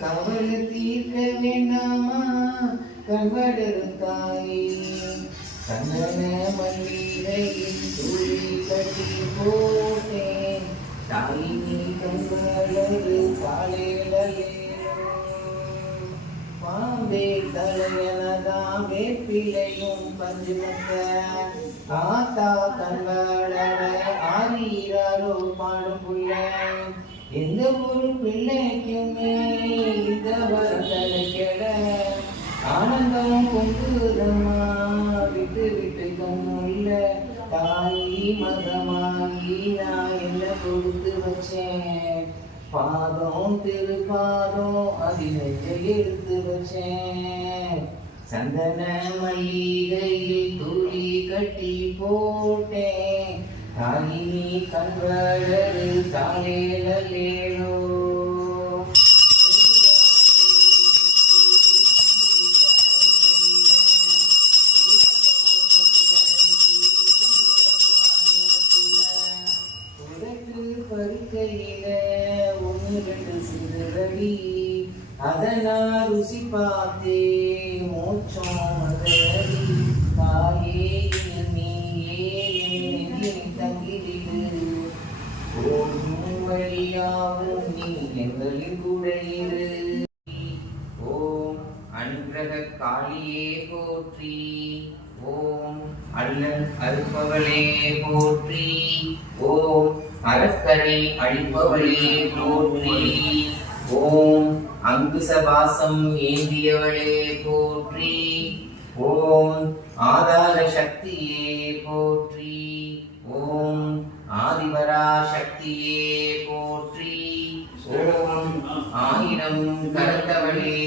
கவலை தீர்க்க வேண்டாமா? கண்படரு தாயே. சந்தன மல்லிகையில் துளி கட்டி போட்டேன். தாய் நீ கண்களரு பாம்பே தலையனதாம் வேப்பிலையும் பஞ்சு ஆத்தா கண்களட ஆரீராரோ பாடும் புள்ள. எந்த ஒரு பிள்ளைக்குமே தாயி மதமாங்கி நான் என்ன கொடுத்து வச்சேன்? பாதம் திருப்பாதம் அதில் எடுத்து வச்சேன். சந்தன மயிலையில் துளி கட்டி போட்டேன். தாயினி கண்களரு தாளேலேலோ கையில ஒன்று ரெண்டு சிறுரடி அதை நான் ருசி பார்த்தே மோட்சம் மதடி தாயே நீயே தங்கிடு ஓடும் வழியாவும் நீ எங்களின் கூட இரு. ஓம் அனுகிரக காளியே போற்றி. ஓம் அல்லன் அறுப்பவளே போற்றி. ஓம் அழிப்பவளே போற்றி ஓம் அங்குசவாசம் ஏந்தியவளே போற்றி ஓம் ஆதார சக்தியே போற்றி ஓம் ஆதிபரா சக்தியே போற்றி ஓம் ஆயிரம் கரத்தவளே